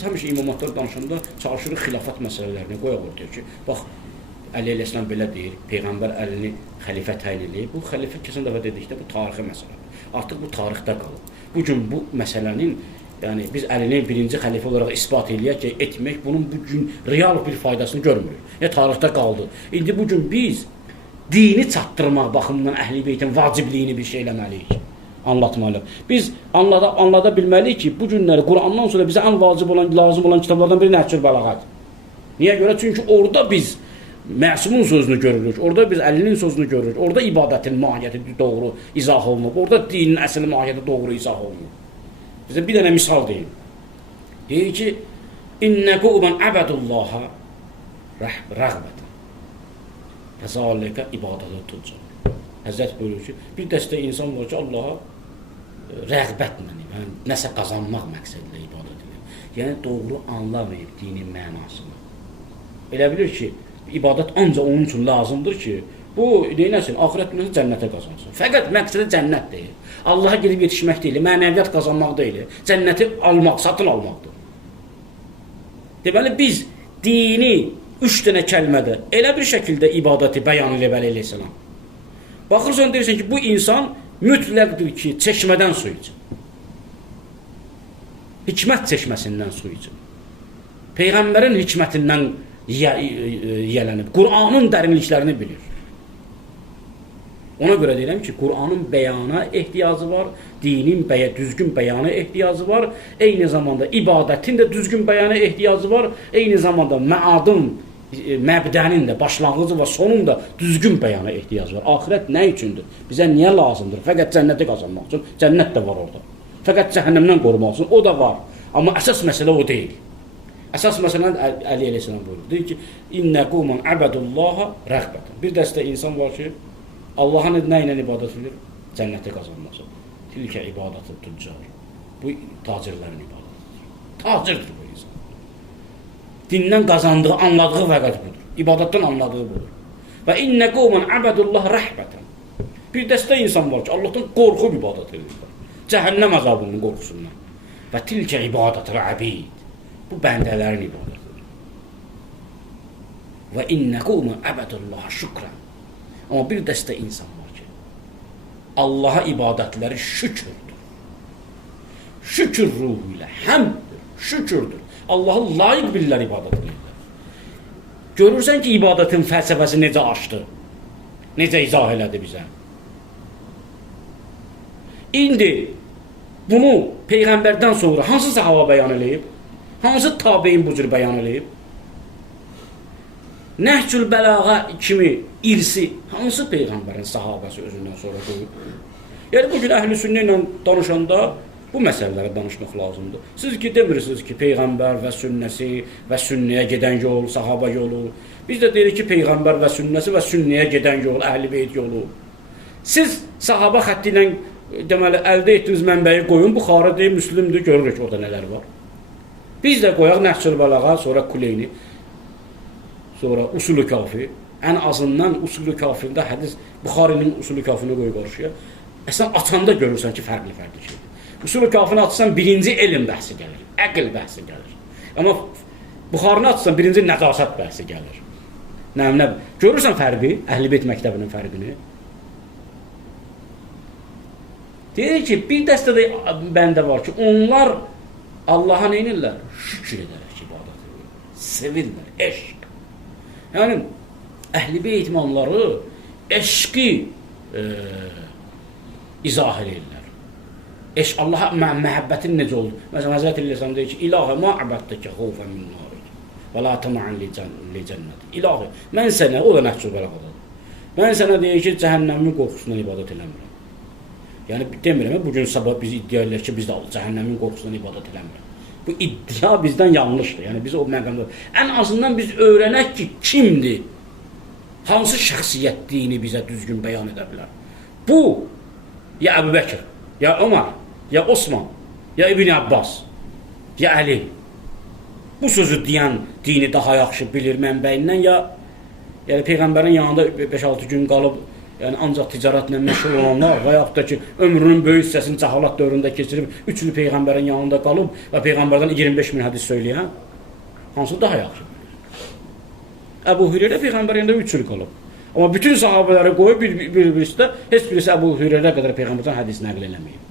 Həmişə imamatlar danışanda çalışırıq xilafət məsələlərini qoyaq ortaya ki, bax, Əli əleyhissalam belə deyir, Peyğəmbər Əlini xəlifə təyin edib. Bu xəlifə keçən dəfə dedikdə bu tarixi məsələdir. Artıq bu tarixdə qalıb. Bu gün bu məsələnin, yəni biz Əlini birinci xəlifə olaraq isbat eləyək ki, etmək, bunun bu gün real bir faydasını görmürük. Ya tarixdə qaldı. İndi bu gün biz dini çatdırmaq baxımından Əhl-i Beytin vacibliyini bir şey eləməliyik. Anlatmalıyıq. Biz anlada bilməliyik ki, bu günləri Qurandan sonra bizə ən vacib olan, lazım olan kitablardan biri Nəhcül Bəlağat. Niyə görə? Çünki orada biz Məsumun sözünü görürük, orada biz Əlinin sözünü görürük, orada ibadətin mahiyyəti doğru izah olunub, orada dinin əsl mahiyyəti doğru izah olunub. Bizə bir dənə misal deyim. Deyir ki, İnnəqu mən əbədullaha rəğbətən fəzaləkə ibadətə tutacaq. Həzrət buyurur ki, bir dəstə insan var ki, Allaha rəğbətlə, yəni nəsə qazanmaq məqsədilə ibadət edir. Yəni doğru anlamayıb dinin mənasını. Elə bilir ki, ibadət ancaq onun üçün lazımdır ki, bu neynəsin? Axirətində cənnətə qazansın. Fəqət məqsədi cənnət deyil. Allaha gedib yetişmək deyil, mənəviyyat qazanmaq deyil, cənnəti almaq, satın almaqdır. Deməli, biz dini 3 dənə kəlmədə elə bir şəkildə ibadəti bəyan edib əleyhissalam. Baxırsan, deyirsən ki, bu insan mütləqdir ki, çeşmədən su için. Hikmət çeşməsindən su için. Peyğəmbərin hikmətindən yiyələnib, Qur'anın dərinliklərini bilir. Ona görə deyirəm ki, Qur'anın bəyana ehtiyacı var, dinin düzgün bəyana ehtiyacı var, eyni zamanda ibadətin də düzgün bəyana ehtiyacı var, eyni zamanda məadın, məbdənin də, başlanğıcı və sonun da düzgün bəyana ehtiyacı var. Axirət nə üçündür? Bizə niyə lazımdır? Fəqət cənnəti qazanmaq üçün, cənnət də var orada. Fəqət cəhənnəmdən qorumaq üçün, o da var. Amma əsas məsələ o deyil. Əsas məsələn Əli əleyhissalam buyurur. Deyir ki, İnnəqu mən əbədullaha rəğbətən. Bir dəstə insan var ki, Allaha nə ilə ibadət edir? Cənnəti qazanması. Tilkə ibadətü tüccar. Bu tacirlərin ibadətidir. Tacirdir bu insan. Dindən qazandığı, anladığı fəqət budur. İbadətdən anladığı budur. Və İnnəqu mən əbədullaha rəhbətən. Bir dəstə insan var ki, Allahdan qorxub ibadət edirlər. Cəhənnəm əzabının qorxusundan. Və tilkə ibadətül əbid. Bu bəndələrin ibadətidir. Və innəqu mən əbədullaha şükrən. Amma bir dəstə insan var ki, Allaha ibadətləri şükürdür. Şükür ruhu ilə, həmdir, şükürdür. Allahı layiq bilirlər ibadət edirlər. Görürsən ki, ibadətin fəlsəfəsi necə açdı, necə izah elədi bizə. İndi bunu Peyğəmbərdən sonra hansı sahaba bəyan eləyib? Hansı tabein bu cür bəyan eləyib? Nəhcül Bəlağa kimi irsi hansı Peyğəmbərin sahabəsi özündən sonra qoyub? Yəni, bugün əhl-i sünnə ilə danışanda bu məsələləri danışmaq lazımdır. Siz ki, demirsiniz ki, Peyğəmbər və sünnəsi və sünnəyə gedən yol, sahaba yolu. Biz də deyirik ki, Peyğəmbər və sünnəsi və sünnəyə gedən yol, əhl-i beyt yolu. Siz sahaba xətti ilə deməli, əldə etdiyiniz mənbəyi qoyun, Buxarıdır, Müslümdür, görürük orada nələr var. Biz də qoyaq Nəhcül Bəlağa, sonra Kuleyni, sonra Usul-u Kafi, ən azından Usul-u Kafində hədis, Buxarinin Usul-u Kafini qoyu qarşıya. Əslən, açanda görürsən ki, fərqli şeydir. Usul-u Kafini atsan, birinci elm bəhsi gəlir, əql bəhsi gəlir. Amma Buxarını atsan, birinci nəcasət bəhsi gəlir. Görürsən fərqi, Əhl-i Beyt məktəbinin fərqini. Deyir ki, bir dəstə də bəndə var ki, onlar Allaha neynirlər? Şükür edərək ibadət edirlər, sevirlər, eşq. Yəni, Əhl-i Beyt imamları eşqi izah edirlər. Eşq, Allaha məhəbbətin necə oldu? Məsələn, Həzrət İlyasam deyir ki, İlahə ma əbəddəkə xovən min narik və la təmən li cənnət. İlahə, mən sənə, o da Nəhcül Bəlağadadır. Mən sənə deyir ki, cəhənnəmin qorxusundan ibadət eləmirəm. Yəni, demirəm, bugün sabah biz iddia edirlər ki, biz də cəhənnəmin qorxusundan ibadət eləmirəm. Bu iddia bizdən yanlışdır. Yəni, biz o məqamda, ən azından biz öyrənək ki, kimdir? Hansı şəxsiyyət dini bizə düzgün bəyan edə bilər? Bu, ya Əbu Bəkir, ya Ömər, ya Osman, ya İbn Abbas, ya Əli. Bu sözü deyən dini daha yaxşı bilir mənbəyindən, ya yəni, Peyğəmbərin yanında 5-6 gün qalıb Yəni ancaq ticarətlə məşğul olanlar və yaxud da ki, ömrünün böyük hissəsini cəhalat dövründə keçirib, 3 il Peyğəmbərin yanında qalıb və Peyğəmbərdən 25 min hədis söyləyən, hansı daha yaxşı? Əbu Hüreyrə Peyğəmbərin yanında 3 il qalıb. Amma bütün sahabələri qoyub bir-birisi də heç birisi Əbu Hüreyrə qədər Peyğəmbərdən hədis nəql eləməyib.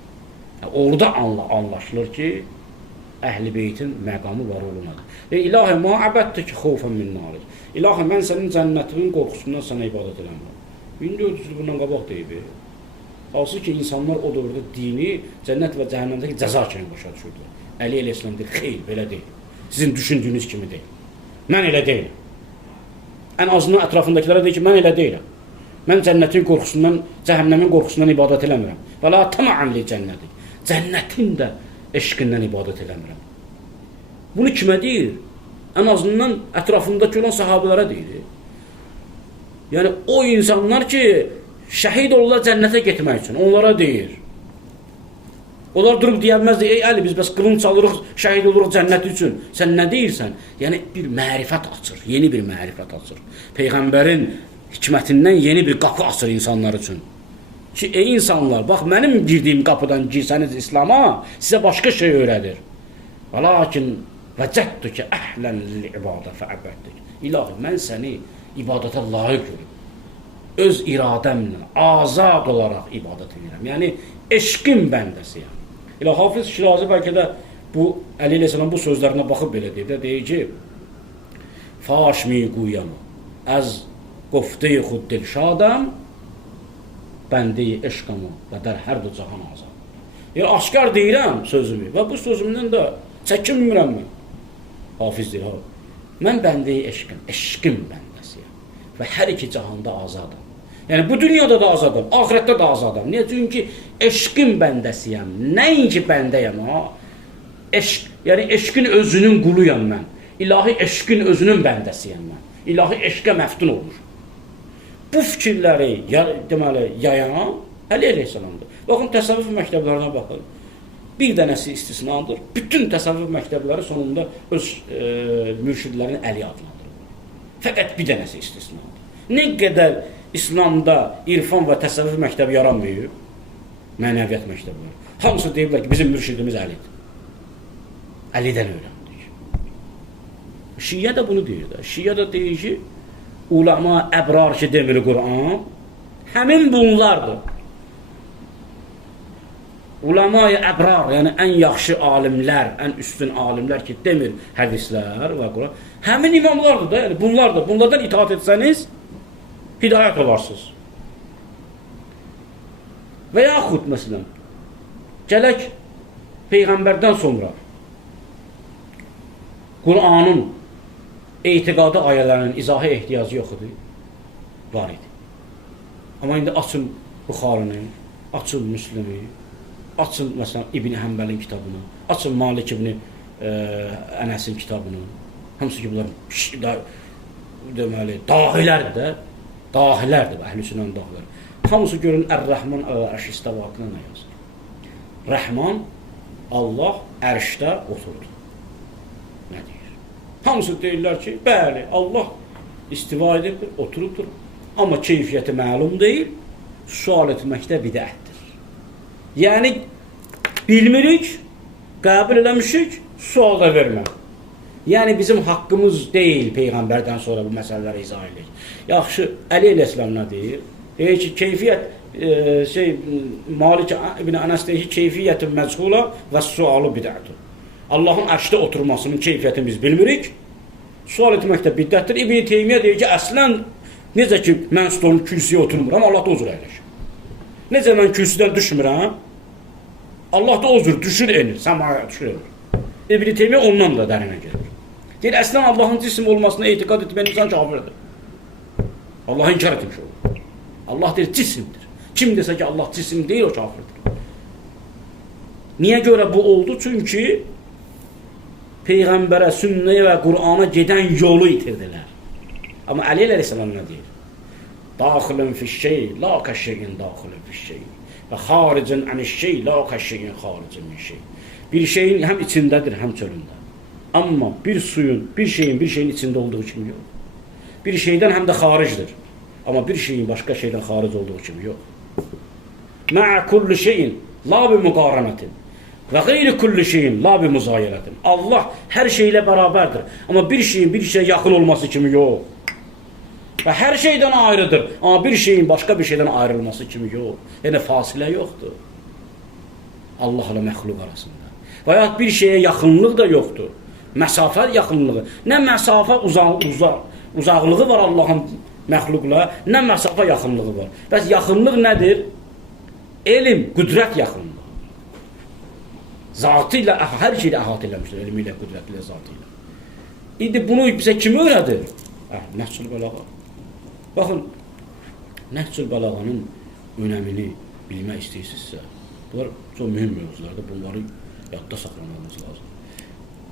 Orada anlaşılır ki, Əhl-i Beytin məqamı var olunadır. İlahi, ma əbədtə ki, xofən min nari. İlahi, mən sənin cənnətinin qorxusundan sənə ibadət eləmirəm. 1400 il bundan qabaq deyib. Halbuki ki, insanlar o dövrdə dini cənnət və cəhənnəmdəki cəza kimi başa düşürdülər. Əli əleyhissalam deyir, xeyr, belə deyil. Sizin düşündüyünüz kimi deyil. Mən elə deyiləm. Ən azından ətrafındakilərə deyir ki, mən elə deyiləm. Mən cənnətin qorxusundan, cəhənnəmin qorxusundan ibadət eləmirəm. Və la tama'an li cənnəti. Cənnətin də eşqindən ibadət eləmirəm. Bunu kimə deyir? Ən azından ətrafındakı olan sahabələrə deyir. Yəni, o insanlar ki, şəhid olurlar cənnətə getmək üçün, onlara deyir. Onlar durub deyənməzdir, ey Əli, biz bəs qılınc alırıq, şəhid oluruq cənnət üçün. Sən nə deyirsən? Yəni, bir mərifət açır, yeni bir mərifət açır. Peyğəmbərin hikmətindən yeni bir qapı açır insanlar üçün. Ki, ey insanlar, bax, mənim girdiyim qapıdan girsəniz İslama, sizə başqa şey öyrədir. Və lakin, vəcəddir ki, əhlən li-ibadə fəəbəddir. İlahi, mən səni ibadətə layiq görürəm. Öz iradəmlə, azad olaraq ibadət edirəm. Yəni, eşqim bəndəsiyəm. Elə Hafiz Şirazi bəlkə də bu, Əli əleyhissalam bu sözlərinə baxıb belə deyir. Deyir ki, faş mi quyam, əz qofte-i xud dilşadam, bəndi-i eşqamı və dər hər də cahan azam. Yəni, aşkar deyirəm sözümü və bu sözümdən də çəkinmirəm mən. Hafiz deyir, mən bəndi-i eşqim, eşqim bəndəsiyəm və hər iki cahanda azadam. Yəni, bu dünyada da azadam, ahirətdə də azadam. Niyə? Çünki eşqin bəndəsiyəm. Nəinki bəndəyəm, ha? Yəni, eşqin özünün quluyam mən. İlahi eşqin özünün bəndəsiyəm mən. İlahi eşqə məftun olmuş. Bu fikirləri deməli, yayan Əli əleyhissalamdır. Baxın, təsavvüf məktəblərinə baxın. Bir dənəsi istisnadır. Bütün təsavvüf məktəbləri sonunda öz mürşidlərini Əli adlandırır. Fəqət bir dənəsi istisnadır. Nə qədər İslamda irfan və təsavvüf məktəbi yaranmayıb, mənəviyyat məktəbləri. Hamısı deyiblər ki, bizim mürşidimiz Əlidir. Əlidən öyrəndik. Şiyə də bunu deyir də. Şiyə də deyir ki, ulama əbrar ki demir Qur'an, həmin bunlardır. Ulama-i əbrar, yəni ən yaxşı alimlər, ən üstün alimlər ki demir hədislər və Qur'an, həmin imamlardır da, yəni bunlardır. Bunlardan itaat etsəniz, hidayət olarsınız. Və yaxud, məsələn, gələk Peyğəmbərdən sonra Qur'anın etiqadı ayələrinin izahı ehtiyacı yox idi, var idi. Amma indi açın Buxarını, açın Müslümi, açın məsələn İbn Həmbəlin kitabını, açın Malik İbn Ənəsin kitabını. Hamısı ki bunlar deməli, dahilərdir də. Dahilərdir, əhl-i-sünnənin dahiləri. Hamısı görün, Ər-Rəhman ərş istəvaqına nə yazır? Rəhman, Allah ərşdə oturdu. Nə deyir? Hamısı deyirlər ki, bəli, Allah istiva edibdir, oturubdur. Amma keyfiyyəti məlum deyil, sual etməkdə bidətdir. Yəni, bilmirik, qəbul eləmişik, sual da vermək. Yəni, bizim haqqımız deyil Peyğəmbərdən sonra bu məsələləri izah edir. Yaxşı, Əli əleyhissalam nə deyir? Deyir ki, keyfiyyət, Malik İbn Ənəs deyir ki, keyfiyyətin məchula və sualı bidətdir. Allahın ərşdə oturmasının keyfiyyətini biz bilmirik, sual etməkdə bidətdir. İbn Teymiyyə deyir ki, əslən, necə ki, mən stolun kürsüyə oturmuram, Allah da o cür əyləşir. Necə mən kürsüdən düşmürəm, Allah da o cür düşür, enir, səmaya düşür, enir. İbn Teymiyyə ondan da dərinə gelir. Deyir, əslən Allahın cisim olmasına etiqad etməyən insan kafirdir. Allah inkar etmiş olur. Allah deyir, cisimdir. Kim desə ki, Allah cisim deyil, o kafirdir. Niyə görə bu oldu? Çünki Peyğəmbərə, sünnəyə və Qur'ana gedən yolu itirdilər. Amma Əli əleyhissalam nə deyir? Daxilin fişşey, la kəşşeyin daxilin fişşey. Və xaricin ənişşey, la kəşşeyin xaricin minşey. Bir şeyin həm içindədir, həm çölündə. Amma bir suyun, bir şeyin içində olduğu kimi yox. Bir şeydən həm də xaricdir. Amma bir şeyin başqa şeydən xaric olduğu kimi yox. Ma'a kulli şeyin la bi muqaranatin və qeyri kulli şeyin la bi muzayiratin. Allah hər şeylə bərabərdir. Amma bir şeyin bir şeyə yaxın olması kimi yox. Və hər şeydən ayrıdır. Amma bir şeyin başqa bir şeydən ayrılması kimi yox. Yəni fasilə yoxdur. Allah ilə məxluq arasında. Və ya bir şeyə yaxınlıq da yoxdur. Məsafə yaxınlığı. Nə məsafə uzaqlığı var Allahın məxluqla, nə məsafə yaxınlığı var. Bəs yaxınlıq nədir? Elm, qüdrət yaxınlığı. Zatı ilə, hər şeylə əhatə eləmişdir. Elmi ilə, qüdrət ilə, zatı ilə. İndi bunu bizə kim öyrədir? Nəhcül Bəlağa. Baxın, Nəhcül Bəlağanın önəmini bilmək istəyirsinizsə, bunlar çox mühüm mövzulardır. Bunları yadda saxlamamız lazım.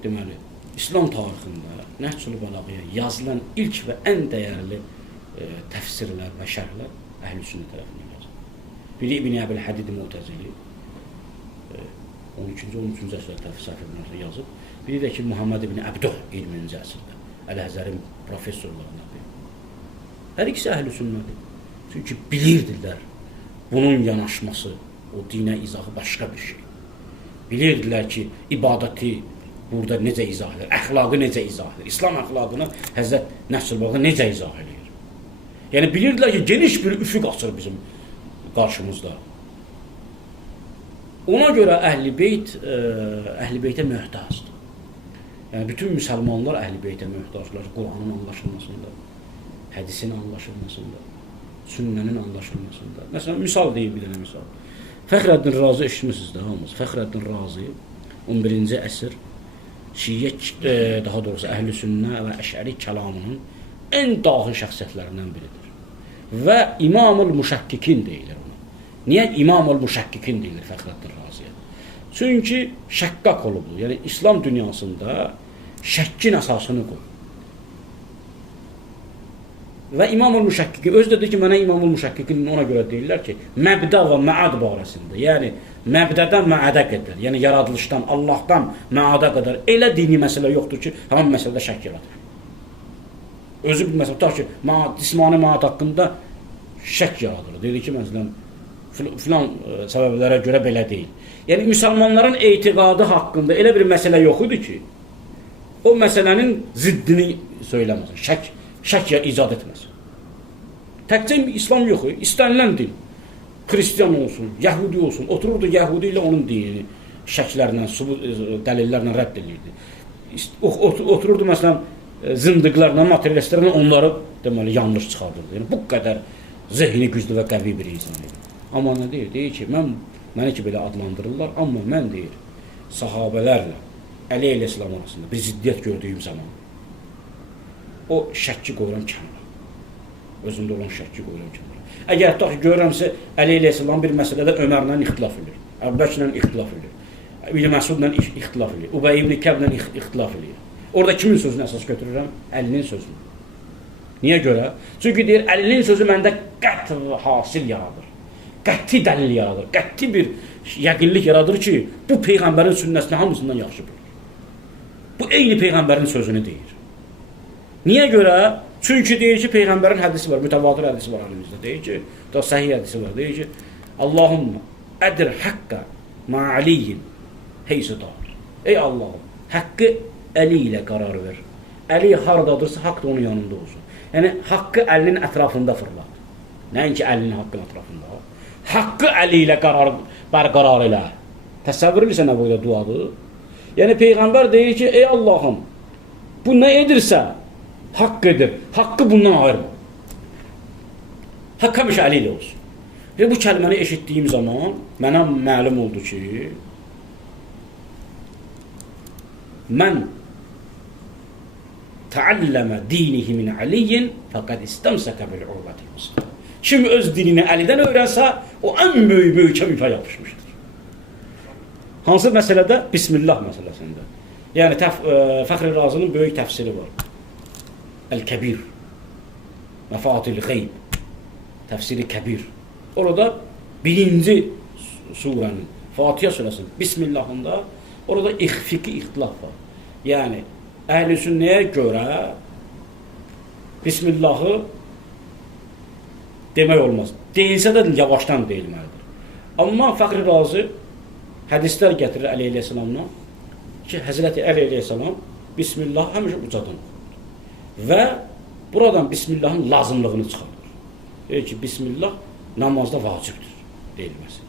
Deməli, İslam tarixində Nəhcül Bəlağaya yazılan ilk və ən dəyərli təfsirlər və şərhlər Əhl-i-Sünnə tərəfindən yazılır. Biri İbn Əbil Hədid Mu'təzili 12-13-cü əsrdə təfsirlərində yazıb. Biri də ki, Muhammed ibn Əbduh 20-ci əsrdə Əl-Əzərin professorlarından biri. Hər ikisi Əhl-i-Sünnədir. Çünki bilirdirlər bunun yanaşması, o dinə izahı başqa bir şey. Bilirdilər ki, ibadəti burada necə izah edir, əxlaqı necə izah edir, İslam əxlaqını Həzrət Nəhcül Bəlağ necə izah edir. Yəni bilirdilər ki, geniş bir üfüq açır bizim qarşımızda. Ona görə Əhl-i Beytə möhtacdır. Yəni bütün müsəlmanlar Əhl-i Beytə möhtaclar. Qur'anın anlaşılmasında, hədisin anlaşılmasında, sünnənin anlaşılmasında. Məsələn, misal deyim, bir dənə misal. Fəxrəddin Razi eşitmişsiniz də hamımız. Fəxrəddin Razi 11-ci əsr Şiyə, daha doğrusu Əhl-i Sünnə və Əşəri kəlamının ən dahi şəxsiyyətlərindən biridir. Və İmam-ül Müşəkkikin deyilir ona. Niyə İmam-ül Müşəkkikin deyilir Fəxrəddin Raziyə? Çünki şəqqaq olubdur. Yəni İslam dünyasında şəkkin əsasını qoyur. Və İmam-ül Müşəkkikin özü də deyir ki, mənə İmam-ül Müşəkkikin ona görə deyirlər ki, məbdə və məad barəsində, yəni məbdədən məədə qədər, yəni yaradılışdan, Allahdan məada qədər elə dini məsələ yoxdur ki, həmin məsələdə şək yaradır. Özü bir məsələ, tutaq ki, cismani məad haqqında şək yaradır. Deyir ki, məsələn, filan səbəblərə görə belə deyil. Yəni, müsəlmanların etiqadı haqqında elə bir məsələ yox idi ki, o məsələnin ziddini söyləməsin, şək icad etməsin. Təkcə İslam yox, istənilən din, Xristiyan olsun, Yəhudi olsun, otururdu Yəhudi ilə onun dinini şəklərlə, dəlillərlə rədd edirdi. Otururdu, məsələn, zındıqlarla, materialistlərlə onları deməli, yanlış çıxardırdı. Yəni, bu qədər zehni güclü və qəvi bir insan idi. Amma nə deyir? Deyir ki, məni ki, belə adlandırırlar, amma mən deyir, sahabələrlə Əli ilə İslam arasında bir ziddiyyət gördüyüm zaman o şəkki qoyuram kənara. Özündə olan şəkki qoyuram kənara. Əgər tutaq ki, görürəmsə, Əli ilə İslam bir məsələdə Ömərlə ixtilaf edir, Əbubəkirlə ixtilaf edir, İbn Məsudla ixtilaf edir, Ubey ibn Kəblə ixtilaf edir. Orada kimin sözünü əsas götürürəm? Əlinin sözünü. Niyə görə? Çünki deyir, əlinin sözü məndə qət hasil yaradır. Qətti dəlil yaradır. Qətti bir yəqinlik yaradır ki, bu Peyğəmbərin sünnəsini hamısından yaxşı bilir. Bu eyni Peyğəmbərin sözünü deyir. Niyə görə? Çünki deyir ki, Peyğəmbərin hədisi var, mütəvatir hədisi var əlimizdə. Deyir ki, da səhih hədisi var. Deyir ki, Allahumma ədir haqqə ma'aliyyin heysi dar. Ey Allahım, haqqı Əli ilə qərar ver. Əli haradadırsa, haqq da onun yanında olsun. Yəni, haqqı əlinin ətrafında fırlat. Nəinki əlinin haqqın ətrafında. Haqqı Əli ilə bərqərar elə. Təsəvvür edirsən nə boyda duadır? Yəni, Peyğəmbər deyir ki, ey Allahım, bu nə edirsə, haqq edir. Haqqı bundan ayırma. Haqq həmişə Əli ilə olsun. Və bu kəlməni eşitdiyim zaman mənə məlum oldu ki, mən təalləmə dinihi min Aliyyin fəqəd istəmsəkə bil-urvətil vüsqa. Kim öz dinini Əlidən öyrənsə, o ən böyük möhkəm ipə yapışmışdır. Hansı məsələdə? Bismillah məsələsində. Yəni, Fəxr-i Razinin böyük təfsiri var. Əl-Kəbir, Məfatil Qeyb, təfsiri Kəbir. Orada birinci surənin, Fatihə surəsinin Bismillahında orada ixfiki ixtilaf var. Yəni, Əhl-i Sünnəyə görə Bismillahı demək olmaz. Deyilsə də yavaşdan deyilməlidir. Amma Fəxri Razi hədislər gətirir Əli əleyhissalamdan ki, Həzrəti Əli əleyhissalam Bismillah həmişə ucadan oxuyur. Və buradan Bismillahın lazımlığını çıxardır. Deyir ki, Bismillah namazda vacibdir deyilməsi.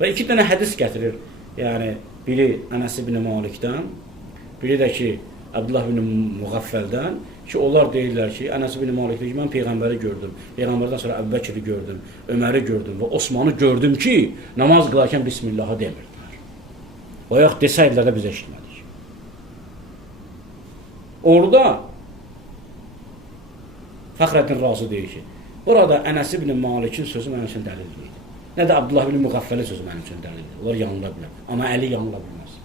Və 2 dənə hədis gətirir. Yəni, biri Ənəs ibn Malikdən, biri də ki, Abdullah ibn Müğəffəldən ki, onlar deyirlər ki, Ənəs ibn Malik deyir ki, mən Peyğəmbəri gördüm. Peyğəmbərdən sonra Əbubəkri gördüm, Öməri gördüm və Osmanı gördüm ki, namaz qılarkən Bismillahı demirdilər. O yox, desəydilər də biz eşitmədik. Orada Fəxrəddin Razi deyir ki, orada Ənəs ibn Malikin sözü mənim üçün dəlil deyil. Nə də Abdullah ibn Müğəffəlin sözü mənim üçün dəlil deyil. Onlar yanıla bilər. Amma Əli yanıla bilməz.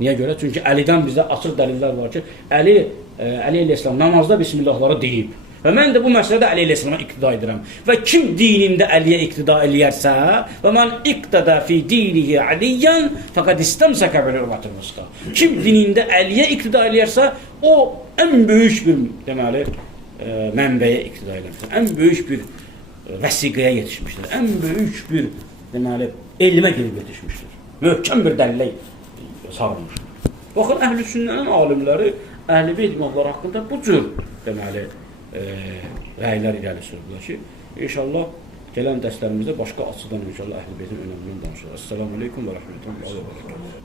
Niyə görə? Çünki Əlidən bizdə açıq dəlillər var ki, Əli əleyhissalam namazda Bismillahları deyib. Və mən də bu məsələdə Əli əleyhissalama iqtida edirəm. Və kim dinində Əliyə iqtida eləyərsə, və mən iqtada fi dinihi Əliyyən fəqəd istamsaka bil urvatil vusqa. Kim dinində Əliyə iqtida eləyərsə, o ən böyük bir deməli mənbəyə iqtida eləmişdir. Ən böyük bir vəsiqəyə yetişmişdir. Ən böyük bir deməli elmə gedib yetişmişdir. Möhkəm bir dəlillə sarılmışdır. Baxın, Əhl-i Sünnənin alimləri Əhl-i Beyt imamları haqqında bu cür deməli rəylər irəli sürdülər ki, inşallah gələn dərslərimizdə başqa açıdan inşallah Əhl-i Beytin önəmindən danışırıq. Əssalamu aleykum və rəhmətullahi və bərəkətuhu.